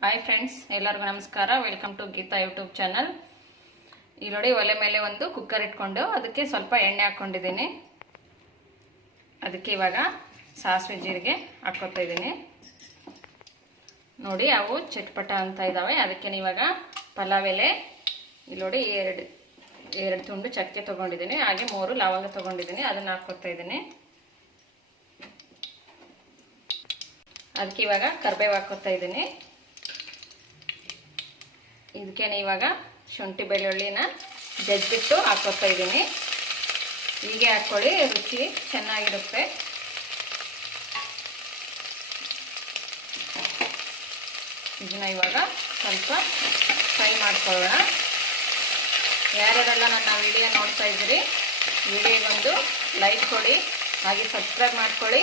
Hi friends, ಎಲ್ಲರಿಗೂ ನಮಸ್ಕಾರ. Welcome to Geeta YouTube channel. ಇಲ್ಲಿ ನೋಡಿ, ಒಲೆ ಮೇಲೆ ಒಂದು ಕುಕ್ಕರ್ ಇಟ್ಕೊಂಡು ಅದಕ್ಕೆ ಸ್ವಲ್ಪ ಎಣ್ಣೆ ಹಾಕ್ಕೊಂಡಿದ್ದೀನಿ. ಅದಕ್ಕೆ ಇವಾಗ ಸಾಸಿವೆ ಜೀರಿಗೆ ಹಾಕ್ಕೊತಾ ಇದ್ದೀನಿ. ನೋಡಿ, ಅವು ಚಟ್ಪಟ ಅಂತ ಇದ್ದಾವೆ. ಅದಕ್ಕೆ ಇವಾಗ ಪಲಾವ್ ಎಲೆ, ಇಲ್ಲಿ ನೋಡಿ ಎರಡು ತುಂಡು ಚಕ್ಕೆ ತೊಗೊಂಡಿದ್ದೀನಿ. ಹಾಗೆ 3 ಲವಂಗ ತೊಗೊಂಡಿದ್ದೀನಿ. ಅದನ್ನು ಹಾಕ್ಕೊತಾ ಇದ್ದೀನಿ. ಅದಕ್ಕೆ ಇವಾಗ ಕರಿಬೇವು ಹಾಕ್ಕೊತಾ ಇದ್ದೀನಿ. ಇದಕ್ಕೆ ಇವಾಗ ಶುಂಠಿ ಬೆಳ್ಳುಳ್ಳಿನ ಜಜ್ಜಿಬಿಟ್ಟು ಹಾಕ್ಕೊತಾ ಇದ್ದೀನಿ. ಹೀಗೆ ಹಾಕ್ಕೊಳ್ಳಿ, ರುಚಿ ಚೆನ್ನಾಗಿರುತ್ತೆ. ಇದನ್ನ ಇವಾಗ ಸ್ವಲ್ಪ ಫ್ರೈ ಮಾಡ್ಕೊಳ್ಳೋಣ. ಯಾರ್ಯಾರೆಲ್ಲ ನನ್ನ ವಿಡಿಯೋ ನೋಡ್ತಾ ಇದ್ದೀರಿ, ವಿಡಿಯೋಗೊಂದು ಲೈಕ್ ಕೊಡಿ, ಹಾಗೆ ಸಬ್ಸ್ಕ್ರೈಬ್ ಮಾಡ್ಕೊಳ್ಳಿ.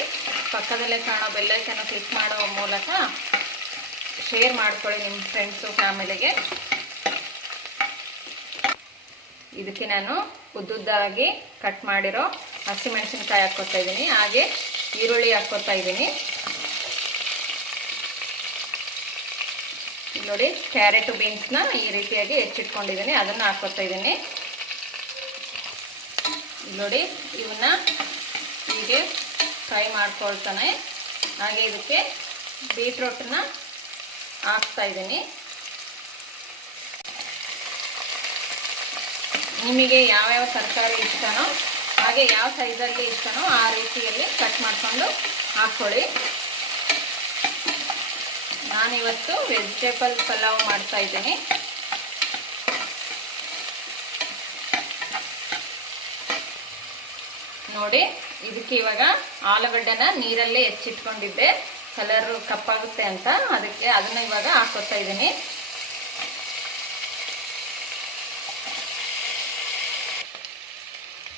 ಪಕ್ಕದಲ್ಲೇ ಕಾಣೋ ಬೆಲ್ಲೈಕನ್ನು ಕ್ಲಿಕ್ ಮಾಡೋ ಮೂಲಕ ಶೇರ್ ಮಾಡ್ಕೊಳ್ಳಿ ನಿಮ್ಮ ಫ್ರೆಂಡ್ಸು, ಫ್ಯಾಮಿಲಿಗೆ. ಇದಕ್ಕೆ ನಾನು ಉದ್ದುದ್ದಾಗಿ ಕಟ್ ಮಾಡಿರೋ ಹಸಿಮೆಣಸಿನ್ಕಾಯಿ ಹಾಕ್ಕೊತಾ ಇದ್ದೀನಿ. ಹಾಗೆ ಈರುಳ್ಳಿ ಹಾಕ್ಕೊತಾ ಇದ್ದೀನಿ. ನೋಡಿ, ಕ್ಯಾರೆಟ್ ಬೀನ್ಸ್ನ ಈ ರೀತಿಯಾಗಿ ಹೆಚ್ಚಿಟ್ಕೊಂಡಿದ್ದೀನಿ. ಅದನ್ನು ಹಾಕ್ಕೊತಾ ಇದ್ದೀನಿ. ನೋಡಿ, ಇವನ್ನ ಹೀಗೆ ಫ್ರೈ ಮಾಡ್ಕೊಳ್ತಾನೆ. ಹಾಗೆ ಇದಕ್ಕೆ ಬೀಟ್ರೂಟನ್ನ ಹಾಕ್ತಾ ಇದ್ದೀನಿ. ನಿಮಗೆ ಯಾವ್ಯಾವ ತರಕಾರಿ ಇಷ್ಟನೋ, ಹಾಗೆ ಯಾವ ಸೈಜಲ್ಲಿ ಇಷ್ಟನೋ ಆ ರೀತಿಯಲ್ಲಿ ಕಟ್ ಮಾಡಿಕೊಂಡು ಹಾಕ್ಕೊಳ್ಳಿ. ನಾನಿವತ್ತು ವೆಜಿಟೇಬಲ್ ಪಲಾವ್ ಮಾಡ್ತಾ ಇದ್ದೀನಿ. ನೋಡಿ, ಇದಕ್ಕೆ ಇವಾಗ ಆಲೂಗಡ್ಡೆನ ನೀರಲ್ಲೇ ಹೆಚ್ಚಿಟ್ಕೊಂಡಿದ್ದೆ, ಕಲರ್ ಕಪ್ಪಾಗುತ್ತೆ ಅಂತ. ಅದಕ್ಕೆ ಅದನ್ನ ಇವಾಗ ಹಾಕ್ಕೊತಾ ಇದ್ದೀನಿ.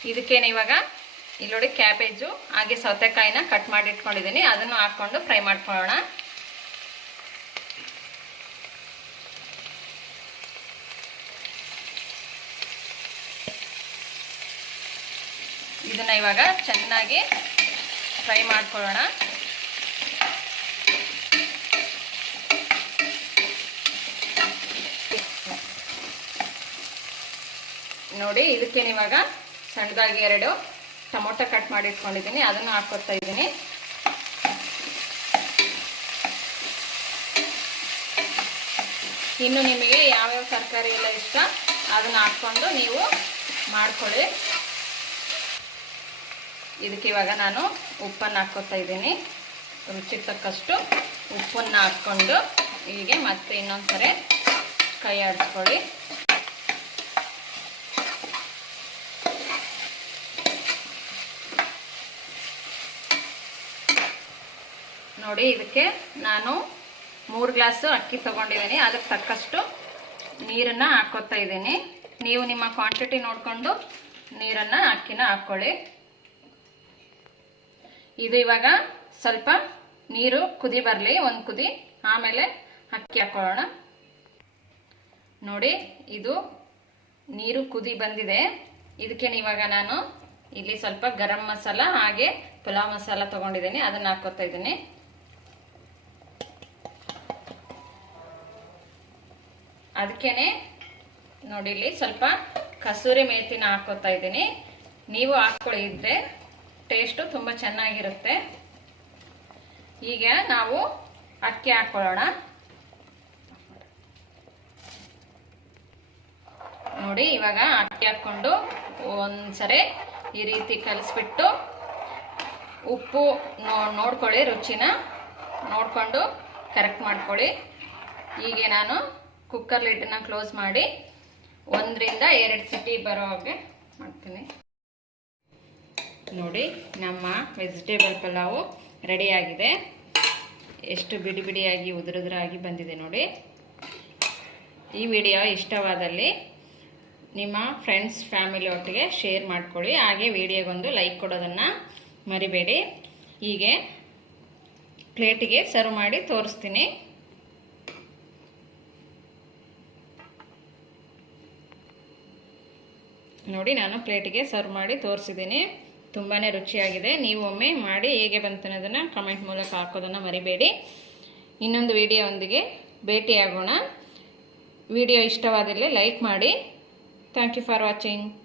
ಇದಕ್ಕೇನೆ ಇವಾಗ ಇಲ್ಲಿ ನೋಡಿ, ಕ್ಯಾಬೇಜು ಹಾಗೆ ಸೌತೆಕಾಯಿನ ಕಟ್ ಮಾಡಿ ಇಟ್ಕೊಂಡಿದ್ದೀನಿ. ಅದನ್ನು ಹಾಕ್ಕೊಂಡು ಫ್ರೈ ಮಾಡ್ಕೊಳ್ಳೋಣ. ಇದನ್ನ ಇವಾಗ ಚೆನ್ನಾಗಿ ಫ್ರೈ ಮಾಡ್ಕೊಳ್ಳೋಣ. ನೋಡಿ, ಇದಕ್ಕೆ ಇವಾಗ ಸಣ್ಣದಾಗಿ 2 ಟೊಮೊಟೊ ಕಟ್ ಮಾಡಿ ಇಟ್ಕೊಂಡಿದ್ದೀನಿ. ಅದನ್ನು ಹಾಕ್ಕೊತಾ ಇದ್ದೀನಿ. ಇನ್ನು ನಿಮಗೆ ಯಾವ್ಯಾವ ತರಕಾರಿ ಎಲ್ಲ ಇಷ್ಟ ಅದನ್ನು ಹಾಕ್ಕೊಂಡು ನೀವು ಮಾಡ್ಕೊಳ್ಳಿ. ಇದಕ್ಕೆ ಇವಾಗ ನಾನು ಉಪ್ಪನ್ನು ಹಾಕ್ಕೊತಾ ಇದ್ದೀನಿ. ರುಚಿಗೆ ತಕ್ಕಷ್ಟು ಉಪ್ಪನ್ನು ಹಾಕ್ಕೊಂಡು ಹೀಗೆ ಮತ್ತೆ ಇನ್ನೊಂದ್ಸರಿ ಕೈ ಆಡಿಸ್ಕೊಳ್ಳಿ. ನೋಡಿ, ಇದಕ್ಕೆ ನಾನು 3 ಗ್ಲಾಸು ಅಕ್ಕಿ ತಗೊಂಡಿದ್ದೀನಿ. ಅದಕ್ಕೆ ತಕ್ಕಷ್ಟು ನೀರನ್ನು ಹಾಕ್ಕೊತಾ ಇದ್ದೀನಿ. ನೀವು ನಿಮ್ಮ ಕ್ವಾಂಟಿಟಿ ನೋಡಿಕೊಂಡು ನೀರನ್ನು, ಅಕ್ಕಿನ ಹಾಕ್ಕೊಳ್ಳಿ. ಇದು ಇವಾಗ ಸ್ವಲ್ಪ ನೀರು ಕುದಿ ಬರಲಿ, 1 ಕುದಿ, ಆಮೇಲೆ ಅಕ್ಕಿ ಹಾಕೊಳ್ಳೋಣ. ನೋಡಿ, ಇದು ನೀರು ಕುದಿ ಬಂದಿದೆ. ಇದಕ್ಕೆ ಇವಾಗ ನಾನು ಇಲ್ಲಿ ಸ್ವಲ್ಪ ಗರಂ ಮಸಾಲ ಹಾಗೆ ಪಲಾವ್ ಮಸಾಲ ತಗೊಂಡಿದ್ದೀನಿ. ಅದನ್ನು ಹಾಕ್ಕೊತಾ ಇದ್ದೀನಿ. ಅದಕ್ಕೇನೆ ನೋಡಿ, ಇಲ್ಲಿ ಸ್ವಲ್ಪ ಕಸೂರಿ ಮೇಥಿನ ಹಾಕ್ಕೊತಾ ಇದ್ದೀನಿ. ನೀವು ಹಾಕ್ಕೊಳ್ಳಿ, ಇದ್ರೆ ಟೇಸ್ಟು ತುಂಬ ಚೆನ್ನಾಗಿರುತ್ತೆ. ಈಗ ನಾವು ಅಕ್ಕಿ ಹಾಕ್ಕೊಳ್ಳೋಣ. ನೋಡಿ, ಇವಾಗ ಅಕ್ಕಿ ಹಾಕ್ಕೊಂಡು ಒಂದ್ಸರಿ ಈ ರೀತಿ ಕಲಿಸ್ಬಿಟ್ಟು ಉಪ್ಪು ನೋಡ್ಕೊಳ್ಳಿ, ರುಚಿನ ನೋಡಿಕೊಂಡು ಕರೆಕ್ಟ್ ಮಾಡ್ಕೊಳ್ಳಿ. ಹೀಗೆ ನಾನು ಕುಕ್ಕರ್ ಲಿಡ್ನ ಕ್ಲೋಸ್ ಮಾಡಿ 1 ರಿಂದ 2 ಸಿಟಿ ಬರೋ ಹಾಗೆ ಮಾಡ್ತೀನಿ. ನೋಡಿ, ನಮ್ಮ ವೆಜಿಟೇಬಲ್ ಪಲಾವು ರೆಡಿಯಾಗಿದೆ. ಎಷ್ಟು ಬಿಡಿ ಬಿಡಿಯಾಗಿ ಉದುರುದ್ರಾಗಿ ಬಂದಿದೆ ನೋಡಿ. ಈ ವಿಡಿಯೋ ಇಷ್ಟವಾದಲ್ಲಿ ನಿಮ್ಮ ಫ್ರೆಂಡ್ಸ್, ಫ್ಯಾಮಿಲಿ ಒಟ್ಟಿಗೆ ಶೇರ್ ಮಾಡ್ಕೊಳ್ಳಿ. ಹಾಗೆ ವಿಡಿಯೋಗೊಂದು ಲೈಕ್ ಕೊಡೋದನ್ನು ಮರಿಬೇಡಿ. ಹೀಗೆ ಪ್ಲೇಟಿಗೆ ಸರ್ವ್ ಮಾಡಿ ತೋರಿಸ್ತೀನಿ. ನೋಡಿ, ನಾನು ಪ್ಲೇಟಿಗೆ ಸರ್ವ್ ಮಾಡಿ ತೋರಿಸಿದ್ದೀನಿ. ತುಂಬಾ ರುಚಿಯಾಗಿದೆ. ನೀವು ಒಮ್ಮೆ ಮಾಡಿ ಹೇಗೆ ಬಂತು ಅನ್ನೋದನ್ನು ಕಮೆಂಟ್ ಮೂಲಕ ಹಾಕೋದನ್ನು ಮರಿಬೇಡಿ. ಇನ್ನೊಂದು ವಿಡಿಯೋದೊಂದಿಗೆ ಭೇಟಿಯಾಗೋಣ. ವಿಡಿಯೋ ಇಷ್ಟವಾದಲ್ಲಿ ಲೈಕ್ ಮಾಡಿ. Thank you for watching.